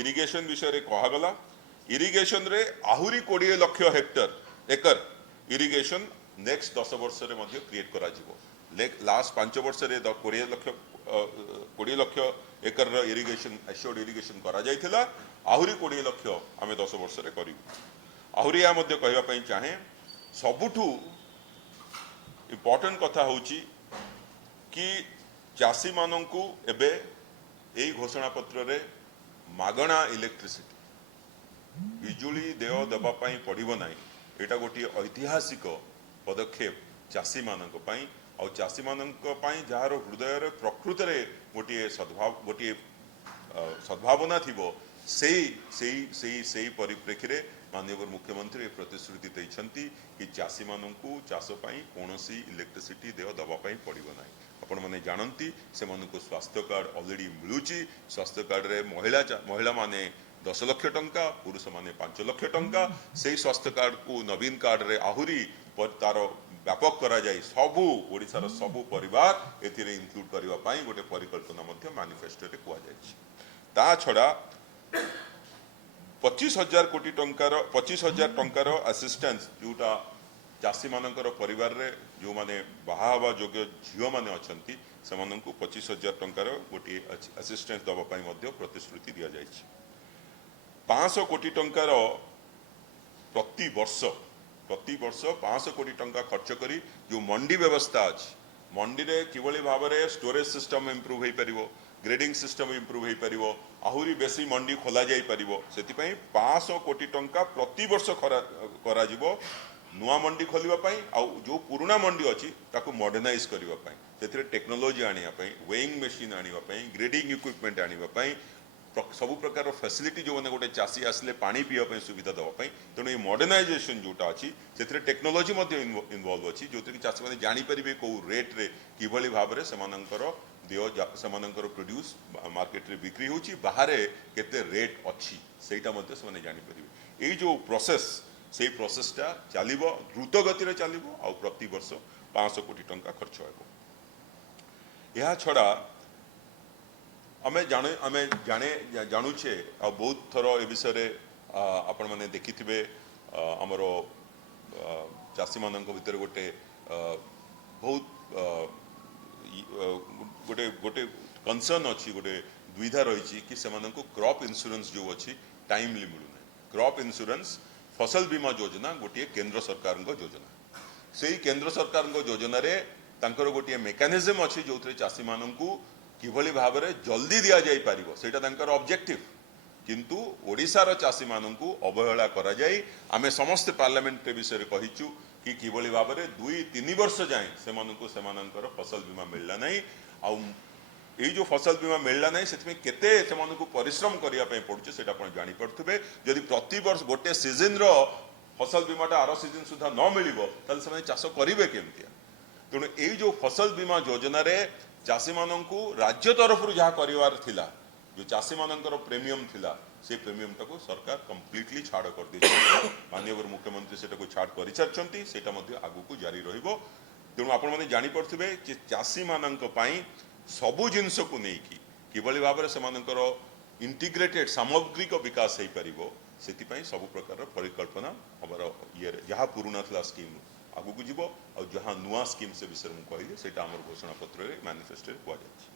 Irrigation विषय कहगला irrigation रे आहुरी 20 lakh Hector एकर irrigation next 10 वर्ष रे क्रिएट करा जिवो लास्ट 5 वर्ष रे 20 लाख एकर इरिगेशन एश्योर्ड इरिगेशन करा जायथिला आहुरी 20 लाख आमे 10 वर्ष रे करिवु आहुरी या मध्ये कहबा पई चाहे सबुठू इम्पोर्टेंट कथा होची कि चासी माननकू एबे एई घोषणा पत्र रे मागणा इलेक्ट्रिसिटी बिजुली देय देबा पई पड़िबो नाही एटा गोटी ऐतिहासिक पदक्षेप चासी माननक पई और चासी माननक पई जहार हृदय रे प्रकृति रे गोटी सद्भावना थिबो सेई परिप्रेक्षी रे माननीय मुख्यमंत्री प्रतिश्रुति देइछंती कि चासी माननकू चाष पई कोनोसी इलेक्ट्रिसिटी देय दबा पई पड़िबो नाही आपण माने जानंती से माननकू स्वास्थ्य कार्ड ऑलरेडी मिलुची स्वास्थ्य कार्ड रे महिला माने 10 लाख टंका पुरुष माने 5 लाख टंका से स्वास्थ्य कार्ड को नवीन कार्ड रे आहुरी तार व्यापक करा जाय सबु ओडिसा रो सबु परिवार एथिरे इंक्लूड करबा पई गोटे परिकल्पना मध्ये मैनिफेस्टो रे कुआ जाय ता छडा 25,000 कोटी टंकार 25,000 टंकार असिस्टेंस जोटा चासी मानकर परिवार रे जो माने बाहावा योग्य झियो माने अछंती से माननकू 25,000 टंकार गोटी असिस्टेंस दबा पई मध्ये प्रतिश्रुति दिया जाय 500 कोटी टंकार प्रति वर्ष 500 कोटी टंका खर्च करी जो मंडी व्यवस्था अछि मंडी रे किबळी भाव रे स्टोरेज सिस्टम इंप्रूव होई परिवो ग्रेडिंग सिस्टम इंप्रूव होई परिवो आहुरी बेसी मंडी खोला जाई परिवो सेति पई 500 कोटी टंका प्रति वर्ष करा जिवो नुआ मंडी खोलिबा पई आ जो पुराना मंडी अछि ताको मॉडर्नाइज करबा पई सेतिरे टेक्नोलॉजी आनिया पई वेइंग मशीन आनिबा पई ग्रेडिंग इक्विपमेंट आनिबा पई सबु प्रकार फैसिलिटी जो गोटे चासी आसले पानी पीवा सुविधा देवाई तेणु ये मॉडर्नाइजेशन जोटा अच्छी से टेक्नोलॉजी इनवॉल्व अच्छी जो चाषी मैंने जानीपर कौ रेट्रे किभली भाव में देय से प्रोड्यूस मार्केट रे बिक्री होची बाहर केते रेट अच्छी सेटा से जानीपर यही जो प्रोसेस से प्रोसेसटा चलो द्रुत गति में चलो आ प्रति वर्ष 500 कोटी टंका खर्च हो यह छड़ा आमे जानुचे आ बहुत थर ए विषय आपण माने देखिथिबे हमरो चासी मानक भितर गोटे बहुत गोटे कंसर्न अच्छी गोटे दुविधा रही कि से क्रॉप इंश्योरेंस जो अच्छी टाइमली मिलूना क्रॉप इंश्योरेंस फसल बीमा योजना गोटे केंद्र सरकार योजना से केंद्र सरकार योजना रे तांकर गोटे मेकानिजम अच्छी जो चासी मानू किभली भाव में जल्दी दि जाई पारिबो सेटा तांकर ऑब्जेक्टिव किंतु ओडिशार चासी मानू अवहेला करा जाई आमे समस्त पार्लियामेंट विषय कहिचु कि किभली भाव में 2-3 वर्ष जाए से फसल बीमा मिलला नहीं आ जो फसल बीमा मिलला नहीं से केते से परिश्रम करिया पई पड़ुचे सेटा आपण जानि पड़थुबे जदि प्रति वर्ष गोटे सीजन रो फसल बीमाटा आरो सीजन सुधा न मिलिबो ताले से चाष करिवे केमतिया तेणु एई जो फसल बीमा योजना रे चासी मानू राज्य तरफ जहाँ कर जो चासी मानकर प्रीमियम थिला से प्रीमियम टाको सरकार कंप्लीटली छाड़ कर दी माननीय मुख्यमंत्री से छाड़ कर सारी से आगू को जारी रहिबो तेणु आपण माने जानि पड़थिबे कि चासी मानक पई सबु जिंस को नेकी किभली भाव में सेमानकर इंटीग्रेटेड सामग्रिक विकास हो पारिबो सेति पई सब प्रकार परिकल्पना हमर ये जहाँ पुराना थिला स्कीम आगू को जीवो और जहाँ नुआ स्कीम से विषय मुझे कहली से घोषणा पत्र मैनिफेस्टो कहुच्छे।